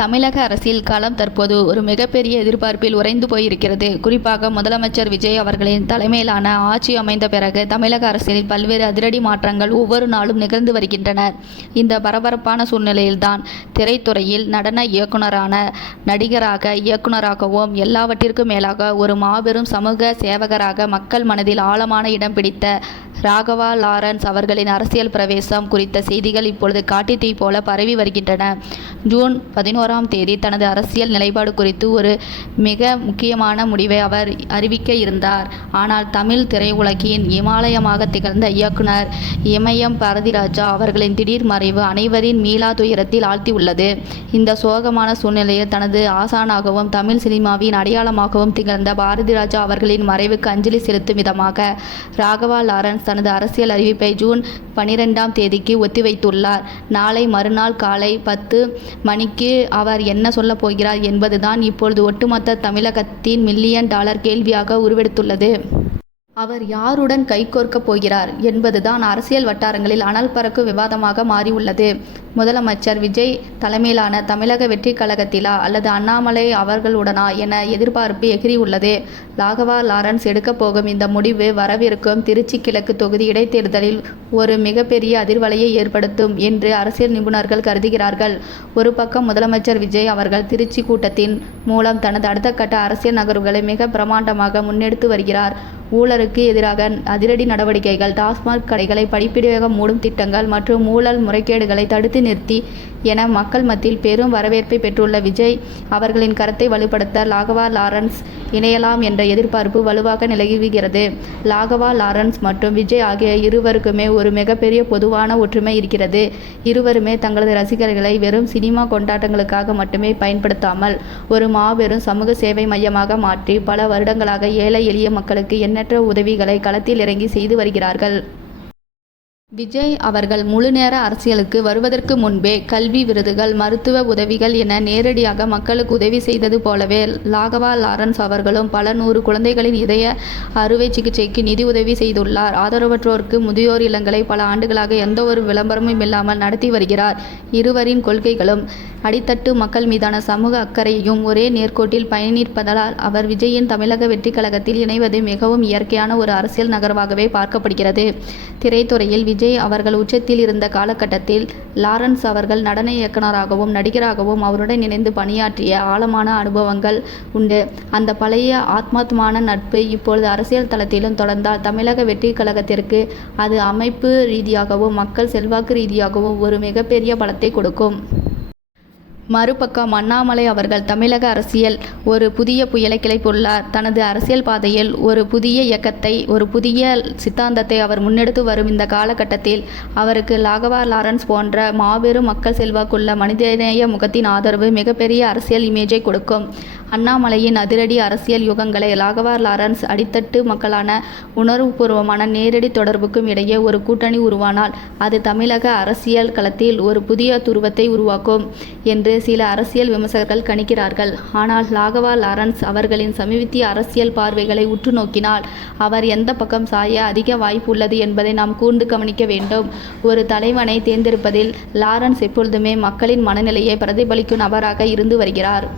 தமிழக அரசியல் களம் தற்போது ஒரு மிகப்பெரிய எதிர்பார்ப்பில் உறைந்து போயிருக்கிறது. குறிப்பாக முதலமைச்சர் விஜய் அவர்களின் தலைமையிலான ஆட்சி அமைந்த பிறகு தமிழக அரசியலில் பல்வேறு அதிரடி மாற்றங்கள் ஒவ்வொரு நாளும் நிகழ்ந்து வருகின்றன. இந்த பரபரப்பான சூழ்நிலையில்தான் திரைத்துறையில் நடன இயக்குனரான நடிகராக, இயக்குனராகவும் எல்லாவற்றிற்கும் மேலாக ஒரு மாபெரும் சமூக சேவகராக மக்கள் மனதில் ஆழமான இடம் பிடித்த ராகவா லாரன்ஸ் அவர்களின் அரசியல் பிரவேசம் குறித்த செய்திகள் இப்பொழுது காட்டுத்தீ போல பரவி வருகின்றன. ஜூன் 11ஆம் தேதி தனது அரசியல் நிலைப்பாடு குறித்து ஒரு மிக முக்கியமான முடிவை அவர் அறிவிக்க இருந்தார். ஆனால் தமிழ் திரையுலகின் இமாலயமாக திகழ்ந்த இயக்குனர் இமயம் பாரதிராஜா அவர்களின் திடீர் மறைவு அனைவரின் மீளா துயரத்தில் ஆழ்த்தியுள்ளது. இந்த சோகமான சூழ்நிலையில் தனது ஆசானாகவும் தமிழ் சினிமாவின் அடையாளமாகவும் திகழ்ந்த பாரதிராஜா அவர்களின் மறைவுக்கு அஞ்சலி செலுத்தும் விதமாக ராகவா லாரன்ஸ் தனது அரசியல் அறிவிப்பை ஜூன் 12ஆம் தேதிக்கு ஒத்திவைத்துள்ளார். நாளை மறுநாள் காலை 10 மணிக்கு அவர் என்ன சொல்லப் போகிறார் என்பதுதான் இப்பொழுது ஒட்டுமொத்த தமிழகத்தின் மில்லியன் டாலர் கேள்வியாக உருவெடுத்துள்ளது. அவர் யாருடன் கைகோர்க்கப் போகிறார் என்பதுதான் அரசியல் வட்டாரங்களில் அனல் பறக்கும் விவாதமாக மாறியுள்ளது. முதலமைச்சர் விஜய் தலைமையிலான தமிழக வெற்றி கழகத்திலா அல்லது அண்ணாமலை அவர்களுடனா என எதிர்பார்ப்பு எகிறியுள்ளது. ராகவா லாரன்ஸ் எடுக்கப் போகும் இந்த முடிவு வரவிருக்கும் திருச்சி கிழக்கு தொகுதி இடைத்தேர்தலில் ஒரு மிகப்பெரிய அதிர்வலையை ஏற்படுத்தும் என்று அரசியல் நிபுணர்கள் கருதுகிறார்கள். ஒரு பக்கம் முதலமைச்சர் விஜய் அவர்கள் திருச்சி கூட்டத்தின் மூலம் தனது அடுத்த கட்ட அரசியல் நகர்வுகளை மிக பிரமாண்டமாக முன்னெடுத்து வருகிறார். ஊழலுக்கு எதிராக அதிரடி நடவடிக்கைகள், டாஸ்மாக் கடைகளை படிப்படியாக மூடும் திட்டங்கள் மற்றும் ஊழல் முறைகேடுகளை தடுத்து நிறுத்தி என மக்கள் மத்தியில் பெரும் வரவேற்பை பெற்றுள்ள விஜய் அவர்களின் கருத்தை வலுப்படுத்த ராகவா லாரன்ஸ் இணையலாம் என்ற எதிர்பார்ப்பு வலுவாக நிலவுகிறது. ராகவா லாரன்ஸ் மற்றும் விஜய் ஆகிய இருவருக்குமே ஒரு மிகப்பெரிய பொதுவான ஒற்றுமை இருக்கிறது. இருவருமே தங்களது ரசிகர்களை வெறும் சினிமா கொண்டாட்டங்களுக்காக மட்டுமே பயன்படுத்தாமல் ஒரு மாபெரும் சமூக சேவை மையமாக மாற்றி பல வருடங்களாக ஏழை எளிய மக்களுக்கு எண்ணற்ற உதவிகளை களத்தில் இறங்கி செய்து வருகிறார்கள். விஜய் அவர்கள் முழுநேர அரசியலுக்கு வருவதற்கு முன்பே கல்வி விருதுகள், மருத்துவ உதவிகள் என நேரடியாக மக்களுக்கு உதவி செய்தது போலவே ராகவா லாரன்ஸ் அவர்களும் பல 100 குழந்தைகளின் இதய அறுவை சிகிச்சைக்கு நிதி உதவி செய்துள்ளார். ஆதரவற்றோருக்கு முதியோர் இல்லங்களை பல ஆண்டுகளாக எந்த ஒரு விளம்பரமும் இல்லாமல் நடத்தி வருகிறார். இருவரின் கொள்கைகளும் அடித்தட்டு மக்கள் மீதான சமூக அக்கறையும் ஒரே நேர்கோட்டில் பயணிப்பதால் அவர் விஜயின் தமிழக வெற்றி கழகத்தில் இணைவது மிகவும் இயற்கையான ஒரு அரசியல் நகர்வாகவே பார்க்கப்படுகிறது. திரைத்துறையில் விஜய் அவர்கள் உச்சத்தில் இருந்த காலகட்டத்தில் லாரன்ஸ் அவர்கள் நடன இயக்குனராகவும் நடிகராகவும் அவருடன் இணைந்து பணியாற்றிய ஆழமான அனுபவங்கள் உண்டு. அந்த பழைய ஆத்மார்த்தமான நட்பு இப்பொழுது அரசியல் தளத்திலும் தொடர்ந்தால் தமிழக வெற்றி கழகத்திற்கு அது அமைப்பு ரீதியாகவும் மக்கள் செல்வாக்கு ரீதியாகவும் ஒரு மிகப்பெரிய பலத்தை கொடுக்கும். மறுபக்கம் அண்ணாமலை அவர்கள் தமிழக அரசியல் ஒரு புதிய புயலை கிளப்பியுள்ளார். தனது அரசியல் பாதையில் ஒரு புதிய இயக்கத்தை, ஒரு புதிய சித்தாந்தத்தை அவர் முன்னெடுத்து வரும் இந்த காலகட்டத்தில் அவருக்கு ராகவா லாரன்ஸ் போன்ற மாபெரும் மக்கள் செல்வாக்குள்ள மனிதநேய முகத்தின் ஆதரவு மிகப்பெரிய அரசியல் இமேஜை கொடுக்கும். அண்ணாமலையின் அதிரடி அரசியல் யுகங்களை ராகவா லாரன்ஸ் அடித்தட்டு மக்களான உணர்வுபூர்வமான நேரடி தொடர்புக்கும் இடையே ஒரு கூட்டணி உருவானால் அது தமிழக அரசியல் களத்தில் ஒரு புதிய துருவத்தை உருவாக்கும் என்று சில அரசியல் விமர்சகர்கள் கணிக்கிறார்கள். ஆனால் ராகவா லாரன்ஸ் அவர்களின் சமீபத்திய அரசியல் பார்வைகளை உற்று நோக்கினால் அவர் எந்த பக்கம் சாய அதிக வாய்ப்பு உள்ளது என்பதை நாம் கூர்ந்து கவனிக்க வேண்டும். ஒரு தலைவனை தேர்ந்தெடுப்பதில் லாரன்ஸ் எப்பொழுதுமே மக்களின் மனநிலையை பிரதிபலிக்கும் நபராக இருந்து வருகிறார்.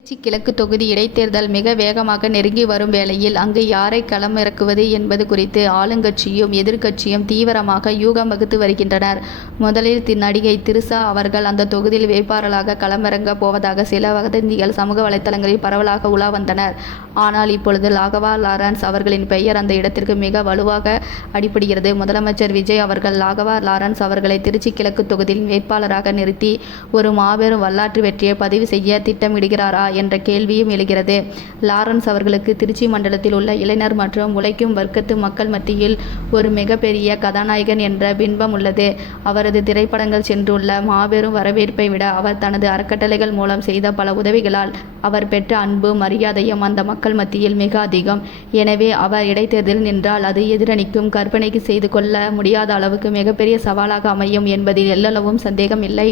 திருச்சி கிழக்கு தொகுதி இடைத்தேர்தல் மிக வேகமாக நெருங்கி வரும் வேளையில் அங்கு யாரை களமிறக்குவது என்பது குறித்து ஆளுங்கட்சியும் எதிர்க்கட்சியும் தீவிரமாக யூகம் வகுத்து வருகின்றனர். முதலில் நடிகை திரிஷா அவர்கள் அந்த தொகுதியில் வேட்பாளராக களமிறங்க போவதாக சில வதந்திகள் சமூக வலைத்தளங்களில் பரவலாக உலா வந்தனர். ஆனால் இப்பொழுது ராகவா லாரன்ஸ் அவர்களின் பெயர் அந்த இடத்திற்கு மிக வலுவாக அடிபடுகிறது. முதலமைச்சர் விஜய் அவர்கள் ராகவா லாரன்ஸ் அவர்களை திருச்சி கிழக்கு தொகுதியில் வேட்பாளராக நிறுத்தி ஒரு மாபெரும் வரலாற்று வெற்றியை பதிவு செய்ய திட்டமிடுகிறாரா என்ற கேள்வியும் எழுகிறது. லாரன்ஸ் அவர்களுக்கு திருச்சி மண்டலத்தில் உள்ள இளைஞர் மற்றும் உழைக்கும் வர்க்கத்து மக்கள் மத்தியில் ஒரு மிகப்பெரிய கதாநாயகன் என்ற பின்பம் உள்ளது. அவரது திரைப்படங்கள் சென்றுள்ள மாபெரும் வரவேற்பை விட அவர் தனது அறக்கட்டளைகள் மூலம் செய்த பல உதவிகளால் அவர் பெற்ற அன்பு, மரியாதையும் அந்த மக்கள் மத்தியில் மிக அதிகம். எனவே அவர் இடைத்தேர்தலில் நின்றால் அது எதிரணிக்கும் கற்பனைக்கு செய்து கொள்ள முடியாத அளவுக்கு மிகப்பெரிய சவாலாக அமையும் என்பதில் எல்லளவும் சந்தேகம் இல்லை.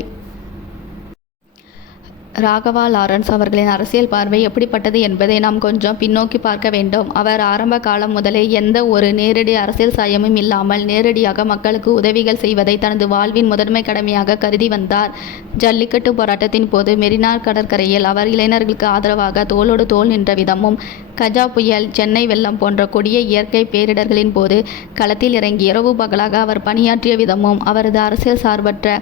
ராகவா லாரன்ஸ் அவர்களின் அரசியல் பார்வை எப்படிப்பட்டது என்பதை நாம் கொஞ்சம் பின்னோக்கி பார்க்க வேண்டும். அவர் ஆரம்ப காலம் முதலே எந்த ஒரு நேரடி அரசியல் சாயமும் இல்லாமல் நேரடியாக மக்களுக்கு உதவிகள் செய்வதை தனது வாழ்வின் முதன்மை கடமையாக கருதி வந்தார். ஜல்லிக்கட்டு போராட்டத்தின் போது மெரினா கடற்கரையில் அவர் இளைஞர்களுக்கு ஆதரவாக தோளோடு தோள் நின்ற விதமும், கஜா புயல், சென்னை வெள்ளம் போன்ற கொடிய இயற்கை பேரிடர்களின் போது களத்தில் இறங்கி இரவு பகலாக அவர் பணியாற்றிய விதமும் அவரது அரசியல் சார்பற்ற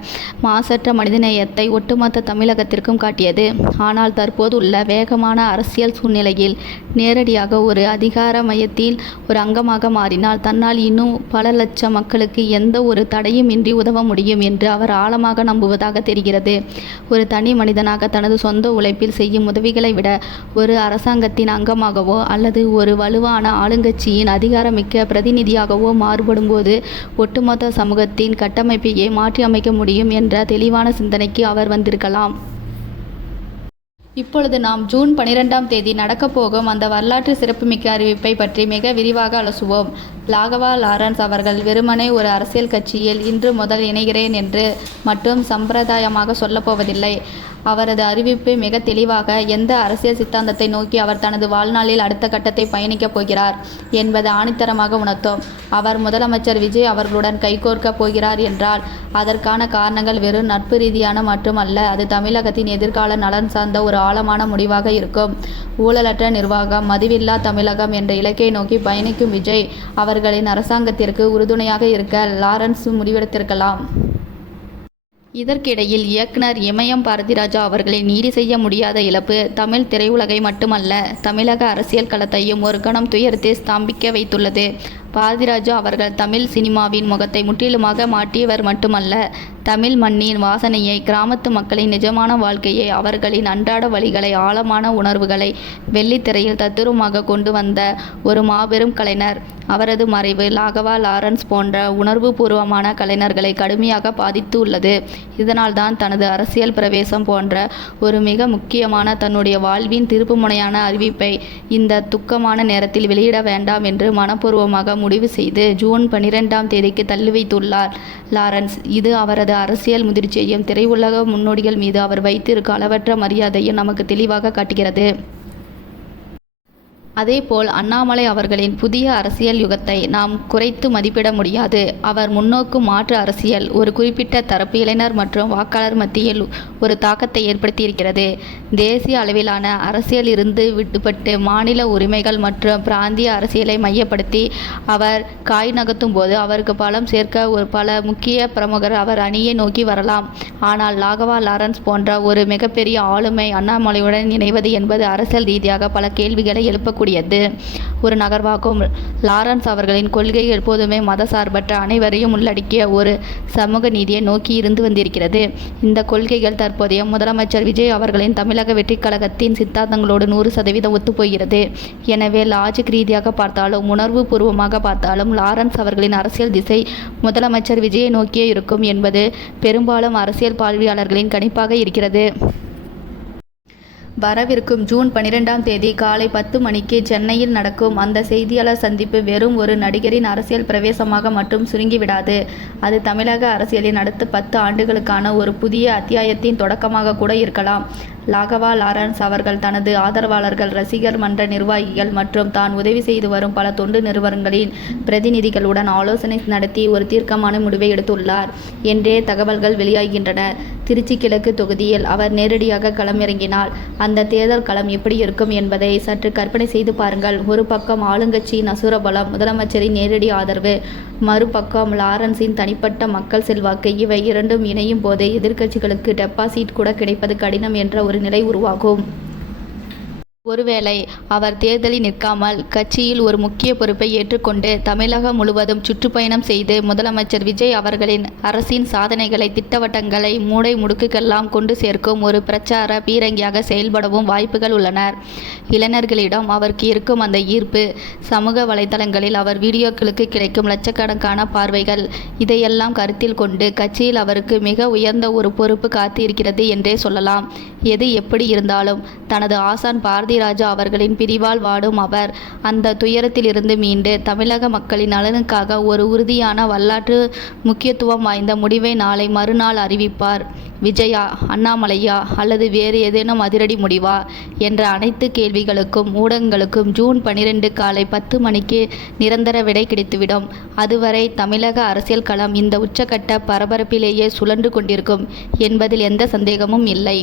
மாசற்ற மனிதநேயத்தை ஒட்டுமொத்த தமிழகத்திற்கும் காட்டியது. ஆனால் தற்போது உள்ள வேகமான அரசியல் சூழ்நிலையில் நேரடியாக ஒரு அதிகார மையத்தில் ஒரு அங்கமாக மாறினால் தன்னால் இன்னும் பல லட்சம் மக்களுக்கு எந்த ஒரு தடையும் இன்றி உதவ முடியும் என்று அவர் ஆழமாக நம்புவதாக தெரிகிறது. ஒரு தனி மனிதனாக தனது சொந்த உழைப்பில் செய்யும் உதவிகளை விட ஒரு அரசாங்கத்தின் அங்கமாகவோ அல்லது ஒரு வலுவான ஆளுங்கட்சியின் அதிகாரமிக்க பிரதிநிதியாகவோ மாறுபடும் போது ஒட்டுமொத்த சமூகத்தின் கட்டமைப்பையே மாற்றியமைக்க முடியும் என்ற தெளிவான சிந்தனைக்கு அவர் வந்திருக்கலாம். இப்பொழுது நாம் ஜூன் 12ஆம் தேதி நடக்கப்போகும் அந்த வரலாற்று சிறப்புமிக்க அறிவிப்பை பற்றி மிக விரிவாக அலசுவோம். லாகவா லாரன்ஸ் அவர்கள் வெறுமனே ஒரு அரசியல் கட்சியில் இன்று முதல் இணைகிறேன் என்று மட்டும் சம்பிரதாயமாக சொல்லப்போவதில்லை. அவரது அறிவிப்பு மிக தெளிவாக எந்த அரசியல் சித்தாந்தத்தை நோக்கி அவர் தனது வாழ்நாளில் அடுத்த கட்டத்தை பயணிக்கப் போகிறார் என்பதை ஆணித்தரமாக உணர்த்தும். அவர் முதலமைச்சர் விஜய் அவர்களுடன் கைகோர்க்கப் போகிறார் என்றால் அதற்கான காரணங்கள் வெறும் நட்பு ரீதியான மட்டுமல்ல, அது தமிழகத்தின் எதிர்கால நலன் சார்ந்த ஒரு ஆழமான முடிவாக இருக்கும். ஊழலற்ற நிர்வாகம், மதிவில்லா தமிழகம் என்ற இலக்கை நோக்கி பயணிக்கும் விஜய் அவர்களின் அரசாங்கத்திற்கு உறுதுணையாக இருக்க லாரன்ஸ் முடிவெடுத்திருக்கலாம். இதற்கிடையில் இயக்குனர் இமயம் பாரதிராஜா அவர்களின் ஈடு செய்ய முடியாத இழப்பு தமிழ் திரையுலகை மட்டுமல்ல, தமிழக அரசியல் களத்தையும் ஒரு கணம் துயரத்தை ஸ்தம்பிக்க வைத்துள்ளது. பாரதிராஜா அவர்கள் தமிழ் சினிமாவின் முகத்தை முற்றிலுமாக மாற்றியவர் மட்டுமல்ல, தமிழ் மண்ணின் வாசனையை, கிராமத்து மக்களின் நிஜமான வாழ்க்கையை, அவர்களின் அன்றாட வழிகளை, ஆழமான உணர்வுகளை வெள்ளித்திரையில் தத்துரூபமாக கொண்டு வந்த ஒரு மாபெரும் கலைஞர். அவரது மறைவு லாகவா லாரன்ஸ் போன்ற உணர்வு பூர்வமான கலைஞர்களை கடுமையாக பாதித்து உள்ளது. இதனால்தான் தனது அரசியல் பிரவேசம் போன்ற ஒரு மிக முக்கியமான தன்னுடைய வாழ்வின் திருப்புமுனையான அறிவிப்பை இந்த துக்கமான நேரத்தில் வெளியிட வேண்டாம் என்று மனப்பூர்வமாக முடிவு செய்து ஜூன் 12ஆம் தேதிக்கு தள்ளி வைத்துள்ளார் லாரன்ஸ். இது அவரது அரசியல் முதிர்ச்சியையும் திரையுலக முன்னோடிகள் மீது அவர் வைத்திருக்கும் அளவற்ற மரியாதையும் நமக்கு தெளிவாக காட்டுகிறது. அதேபோல் அண்ணாமலை அவர்களின் புதிய அரசியல் யுகத்தை நாம் குறைத்து மதிப்பிட முடியாது. அவர் முன்னோக்கும் மாற்று அரசியல் ஒரு குறிப்பிட்ட தரப்பு இளைஞர் மற்றும் வாக்காளர் மத்தியில் ஒரு தாக்கத்தை ஏற்படுத்தியிருக்கிறது. தேசிய அளவிலான அரசியல் இருந்து விடுபட்டு மாநில உரிமைகள் மற்றும் பிராந்திய அரசியலை மையப்படுத்தி அவர் காய் நகர்த்தும் போது அவருக்கு பலம் சேர்க்க ஒரு பல முக்கிய பிரமுகர் அவர் அணியை நோக்கி வரலாம். ஆனால் லாகவா லாரன்ஸ் போன்ற ஒரு மிகப்பெரிய ஆளுமை அண்ணாமலையுடன் இணைவது என்பது அரசியல் ரீதியாக பல கேள்விகளை எழுப்பக்கூடிய ஒரு நகர்வாகும். லாரன்ஸ் அவர்களின் கொள்கை எப்போதுமே மதசார்பற்ற அனைவரையும் உள்ளடக்கிய ஒரு சமூக நீதியை நோக்கி இருந்து வந்திருக்கிறது. இந்த கொள்கைகள் தற்போதைய முதலமைச்சர் விஜய் அவர்களின் தமிழக வெற்றி கழகத்தின் சித்தாந்தங்களோடு 100% ஒத்துப்போகிறது. எனவே லாஜிக் ரீதியாக பார்த்தாலும் உணர்வு பூர்வமாக பார்த்தாலும் லாரன்ஸ் அவர்களின் அரசியல் திசை முதலமைச்சர் விஜயை நோக்கியே இருக்கும் என்பது பெரும்பாலும் அரசியல் பார்வையாளர்களின் கணிப்பாக இருக்கிறது. வரவிருக்கும் ஜூன் 12ஆம் தேதி காலை 10 மணிக்கு சென்னையில் நடக்கும் அந்த செய்தியாளர் சந்திப்பு வெறும் ஒரு நடிகரின் அரசியல் பிரவேசமாக மட்டும் சுருங்கிவிடாது. அது தமிழக அரசியலின் அடுத்த 10 ஆண்டுகளுக்கான ஒரு புதிய அத்தியாயத்தின் தொடக்கமாக கூட இருக்கலாம். லாகவா லாரன்ஸ் அவர்கள் தனது ஆதரவாளர்கள், ரசிகர் மன்ற நிர்வாகிகள் மற்றும் தான் உதவி செய்து வரும் பல தொண்டு நிறுவனங்களின் பிரதிநிதிகளுடன் ஆலோசனை நடத்தி ஒரு தீர்க்கமான முடிவை எடுத்துள்ளார் என்றே தகவல்கள் வெளியாகின்றன. திருச்சி கிழக்கு தொகுதியில் அவர் நேரடியாக களமிறங்கினால் அந்த தேர்தல் களம் எப்படி இருக்கும் என்பதை சற்று கற்பனை செய்து பாருங்கள். ஒரு பக்கம் ஆளுங்கட்சியின் அசுர பலம், முதலமைச்சரின் நேரடி ஆதரவு, மறுபக்கம் லாரன்ஸின் தனிப்பட்ட மக்கள் செல்வாக்கு. இவை இரண்டும் இணையும் போது எதிர்க்கட்சிகளுக்கு டெபாசிட் கூட கிடைப்பது கடினம் என்ற ஒரு நிலை உருவாகும். ஒருவேளை அவர் தேர்தலில் நிற்காமல் கட்சியில் ஒரு முக்கிய பொறுப்பை ஏற்றுக்கொண்டு தமிழகம் முழுவதும் சுற்றுப்பயணம் செய்து முதலமைச்சர் விஜய் அவர்களின் அரசின் சாதனைகளை, திட்டவட்டங்களை மூடை முடுக்குக்கெல்லாம் கொண்டு சேர்க்கும் ஒரு பிரச்சார பீரங்கியாக செயல்படவும் வாய்ப்புகள் உள்ளன. இளைஞர்களிடம் அவருக்கு இருக்கும் அந்த ஈர்ப்பு, சமூக வலைதளங்களில் அவர் வீடியோக்களுக்கு கிடைக்கும் லட்சக்கணக்கான பார்வைகள், இதையெல்லாம் கருத்தில் கொண்டு கட்சியில் அவருக்கு மிக உயர்ந்த ஒரு பொறுப்பு காத்து இருக்கிறது என்றே சொல்லலாம். எது எப்படி இருந்தாலும் தனது ஆசான் பாரதி ராஜாதிராஜா அவர்களின் பிரிவால் வாடும் அவர் அந்த துயரத்திலிருந்து மீண்டு தமிழக மக்களின் நலனுக்காக ஒரு உறுதியான வரலாற்று முக்கியத்துவம் வாய்ந்த முடிவை நாளை மறுநாள் அறிவிப்பார். விஜயா, அண்ணாமலையா அல்லது வேறு ஏதேனும் அதிரடி முடிவா என்ற அனைத்து கேள்விகளுக்கும் ஊடகங்களுக்கும் ஜூன் 12 காலை 10 மணிக்கு நிரந்தர விடை கிடைத்துவிடும். அதுவரை தமிழக அரசியல் களம் இந்த உச்சக்கட்ட பரபரப்பிலேயே சுழன்று கொண்டிருக்கும் என்பதில் எந்த சந்தேகமும் இல்லை.